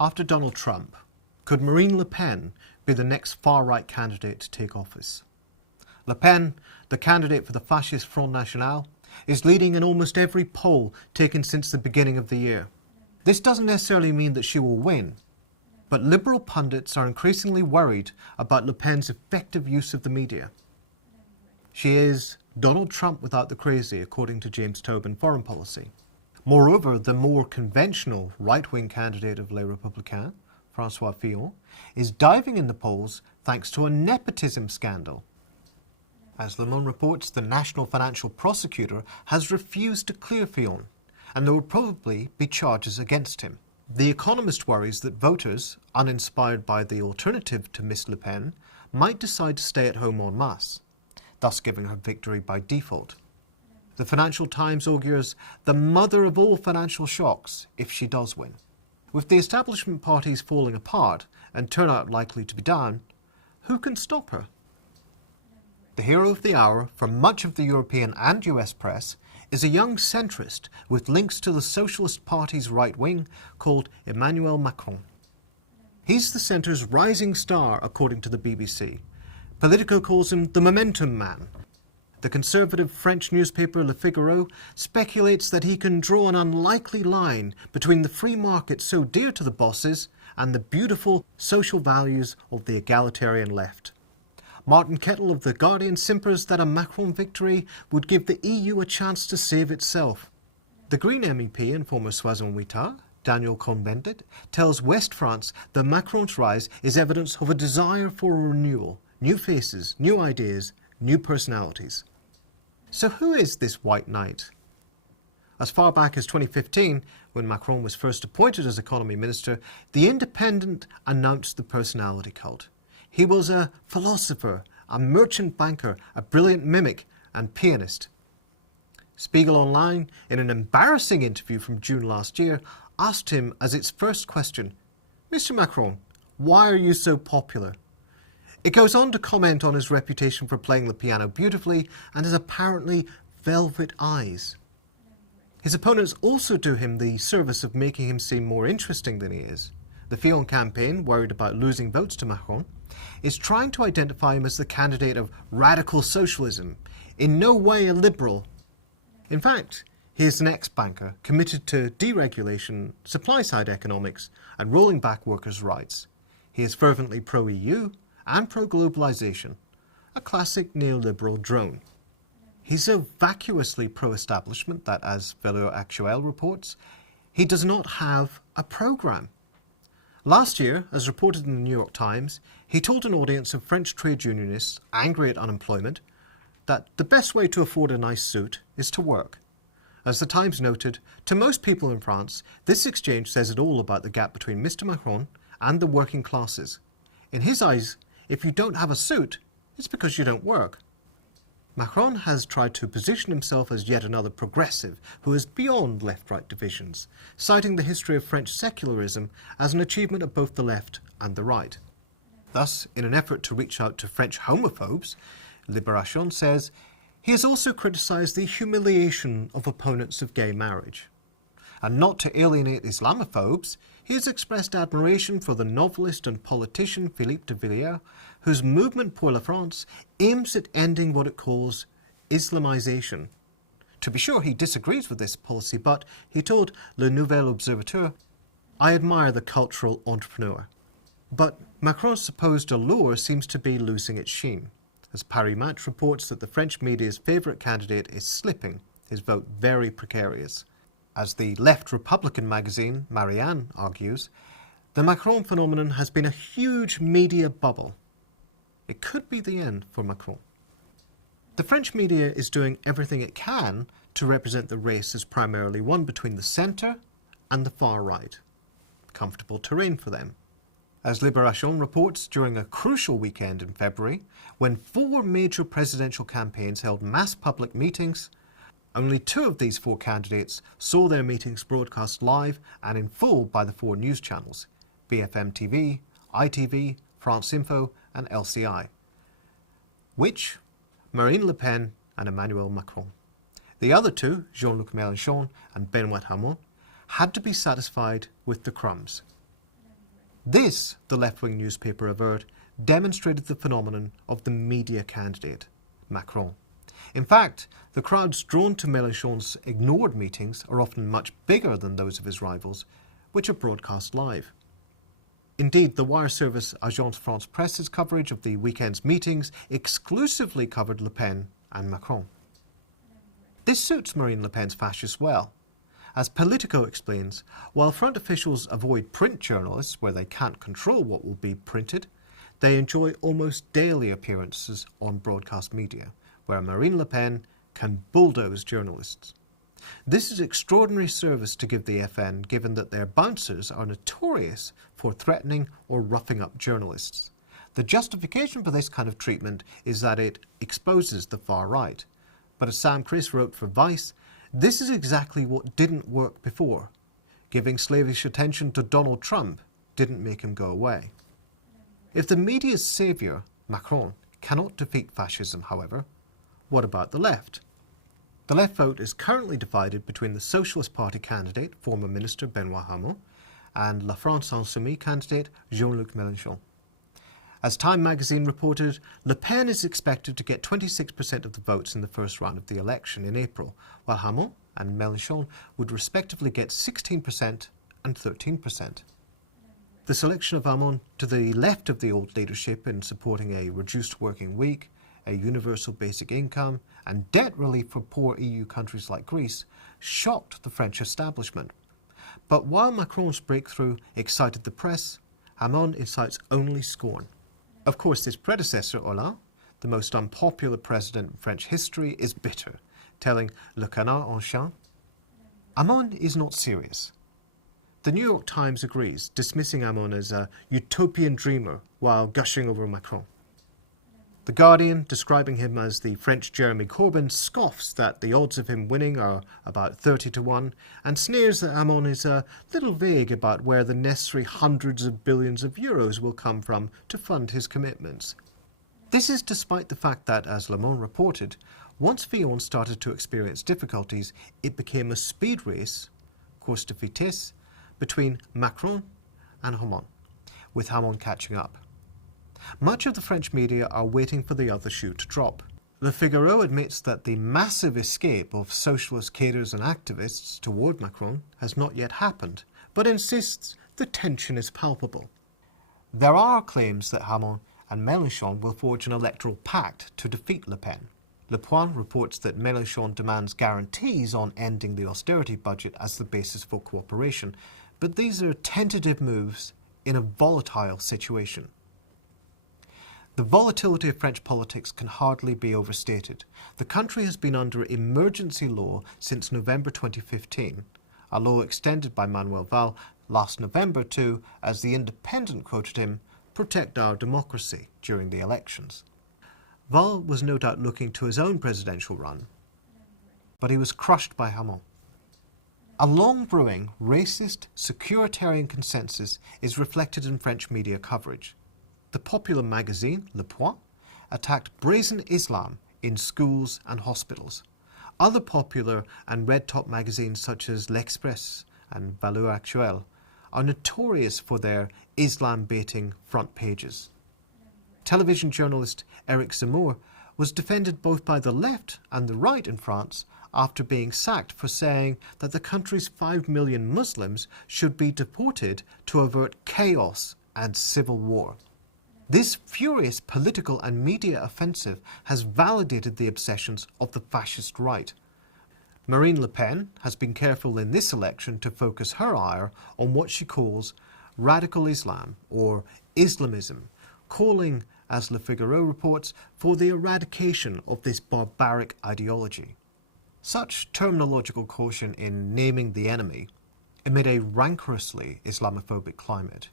After Donald Trump, could Marine Le Pen be the next far-right candidate to take office? Le Pen, the candidate for the fascist Front National, is leading in almost every poll taken since the beginning of the year. This doesn't necessarily mean that she will win, but liberal pundits are increasingly worried about Le Pen's effective use of the media. She is Donald Trump without the crazy, according to James Tobin Foreign Policy. Moreover, the more conventional right-wing candidate of Les Républicains, François Fillon, is diving in the polls thanks to a nepotism scandal. As Le Monde reports, the National Financial Prosecutor has refused to clear Fillon, and there will probably be charges against him. The Economist worries that voters, uninspired by the alternative to Miss Le Pen, might decide to stay at home en masse, thus giving her victory by default. The Financial Times augurs the mother of all financial shocks if she does win. With the establishment parties falling apart and turnout likely to be down, who can stop her? The hero of the hour for much of the European and US press is a young centrist with links to the Socialist Party's right wing called Emmanuel Macron. He's the centre's rising star, according to the BBC. Politico calls him the momentum man. The conservative French newspaper Le Figaro speculates that he can draw an unlikely line between the free market so dear to the bosses and the beautiful social values of the egalitarian left. Martin Kettle of The Guardian simpers that a Macron victory would give the EU a chance to save itself. The Green MEP and former Soissons-Ouittard, Daniel Cohn-Bendit, tells West France that Macron's rise is evidence of a desire for a renewal, new faces, new ideas, new personalities. So who is this white knight? As far back as 2015, when Macron was first appointed as economy minister, The Independent announced the personality cult. He was a philosopher, a merchant banker, a brilliant mimic and pianist. Spiegel Online, in an embarrassing interview from June last year, asked him as its first question, "Mr. Macron, why are you so popular?" It goes on to comment on his reputation for playing the piano beautifully and his apparently velvet eyes. His opponents also do him the service of making him seem more interesting than he is. The Fillon campaign, worried about losing votes to Macron, is trying to identify him as the candidate of radical socialism, in no way a liberal. In fact, he is an ex-banker committed to deregulation, supply-side economics, and rolling back workers' rights. He is fervently pro-EU and pro-globalization, a classic neoliberal drone. He's so vacuously pro-establishment that, as Valeurs Actuelles reports, he does not have a programme. Last year, as reported in the New York Times, he told an audience of French trade unionists angry at unemployment that the best way to afford a nice suit is to work. As the Times noted, to most people in France, this exchange says it all about the gap between Mr. Macron and the working classes. In his eyes, if you don't have a suit, it's because you don't work. Macron has tried to position himself as yet another progressive who is beyond left-right divisions, citing the history of French secularism as an achievement of both the left and the right. Thus, in an effort to reach out to French homophobes, Libération says, he has also criticised the humiliation of opponents of gay marriage. And not to alienate Islamophobes, he has expressed admiration for the novelist and politician Philippe de Villiers, whose movement Pour la France aims at ending what it calls Islamization. To be sure, he disagrees with this policy, but he told Le Nouvel Observateur, "I admire the cultural entrepreneur." But Macron's supposed allure seems to be losing its sheen, as Paris Match reports that the French media's favourite candidate is slipping, his vote very precarious. As the left Republican magazine Marianne argues, the Macron phenomenon has been a huge media bubble. It could be the end for Macron. The French media is doing everything it can to represent the race as primarily one between the centre and the far right. Comfortable terrain for them. As Libération reports, during a crucial weekend in February, when 4 major presidential campaigns held mass public meetings, only 2 of these 4 candidates saw their meetings broadcast live and in full by the 4 news channels, BFM TV, ITV, France Info and LCI. Which? Marine Le Pen and Emmanuel Macron. The other 2, Jean-Luc Mélenchon and Benoît Hamon, had to be satisfied with the crumbs. This, the left-wing newspaper averred, demonstrated the phenomenon of the media candidate, Macron. In fact, the crowds drawn to Mélenchon's ignored meetings are often much bigger than those of his rivals, which are broadcast live. Indeed, the wire service Agence France-Presse's coverage of the weekend's meetings exclusively covered Le Pen and Macron. This suits Marine Le Pen's fascists well. As Politico explains, while front officials avoid print journalists where they can't control what will be printed, they enjoy almost daily appearances on broadcast media, where Marine Le Pen can bulldoze journalists. This is extraordinary service to give the FN, given that their bouncers are notorious for threatening or roughing up journalists. The justification for this kind of treatment is that it exposes the far right. But as Sam Chris wrote for Vice, this is exactly what didn't work before. Giving slavish attention to Donald Trump didn't make him go away. If the media's saviour, Macron, cannot defeat fascism, however, what about the left? The left vote is currently divided between the Socialist Party candidate, former Minister Benoît Hamon, and La France Insoumise candidate Jean-Luc Mélenchon. As Time magazine reported, Le Pen is expected to get 26% of the votes in the first round of the election in April, while Hamon and Mélenchon would respectively get 16% and 13%. The selection of Hamon to the left of the old leadership in supporting a reduced working week, a universal basic income, and debt relief for poor EU countries like Greece shocked the French establishment. But while Macron's breakthrough excited the press, Hamon incites only scorn. Of course, his predecessor, Hollande, the most unpopular president in French history, is bitter, telling Le Canard Enchaîné, Hamon is not serious. The New York Times agrees, dismissing Hamon as a utopian dreamer while gushing over Macron. The Guardian, describing him as the French Jeremy Corbyn, scoffs that the odds of him winning are about 30-1 and sneers that Hamon is a little vague about where the necessary hundreds of billions of euros will come from to fund his commitments. This is despite the fact that, as Le Monde reported, once Fillon started to experience difficulties, it became a speed race, course de vitesse, between Macron and Hamon, with Hamon catching up. Much of the French media are waiting for the other shoe to drop. Le Figaro admits that the massive escape of socialist cadres and activists toward Macron has not yet happened, but insists the tension is palpable. There are claims that Hamon and Mélenchon will forge an electoral pact to defeat Le Pen. Le Point reports that Mélenchon demands guarantees on ending the austerity budget as the basis for cooperation, but these are tentative moves in a volatile situation. The volatility of French politics can hardly be overstated. The country has been under emergency law since November 2015, a law extended by Manuel Valls last November to, as The Independent quoted him, protect our democracy during the elections. Valls was no doubt looking to his own presidential run, but he was crushed by Hamon. A long-brewing, racist, securitarian consensus is reflected in French media coverage. The popular magazine, Le Point, attacked brazen Islam in schools and hospitals. Other popular and red-top magazines such as L'Express and Valeurs Actuelles are notorious for their Islam-baiting front pages. Television journalist Eric Zemmour was defended both by the left and the right in France after being sacked for saying that the country's 5 million Muslims should be deported to avert chaos and civil war. This furious political and media offensive has validated the obsessions of the fascist right. Marine Le Pen has been careful in this election to focus her ire on what she calls radical Islam or Islamism, calling, as Le Figaro reports, for the eradication of this barbaric ideology. Such terminological caution in naming the enemy amid a rancorously Islamophobic climate,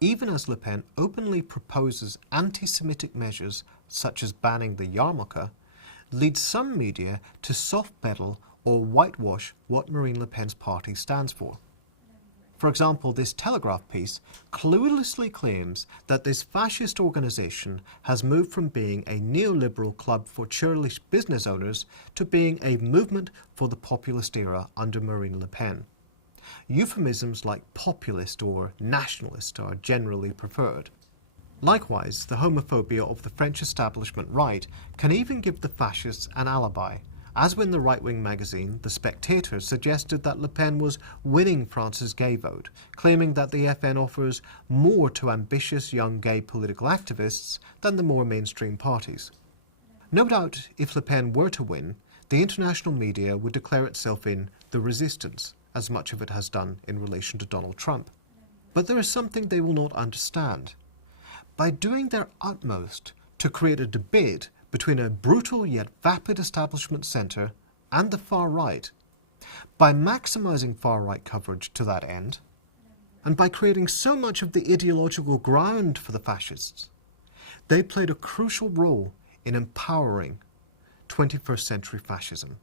even as Le Pen openly proposes anti-Semitic measures such as banning the yarmulke, leads some media to soft-pedal or whitewash what Marine Le Pen's party stands for. For example, this Telegraph piece cluelessly claims that this fascist organisation has moved from being a neoliberal club for churlish business owners to being a movement for the populist era under Marine Le Pen. Euphemisms like populist or nationalist are generally preferred. Likewise, the homophobia of the French establishment right can even give the fascists an alibi, as when the right-wing magazine The Spectator suggested that Le Pen was winning France's gay vote, claiming that the FN offers more to ambitious young gay political activists than the more mainstream parties. No doubt, if Le Pen were to win, the international media would declare itself in the resistance, as much of it has done in relation to Donald Trump. But there is something they will not understand. By doing their utmost to create a debate between a brutal yet vapid establishment centre and the far right, by maximising far-right coverage to that end, and by creating so much of the ideological ground for the fascists, they played a crucial role in empowering 21st century fascism.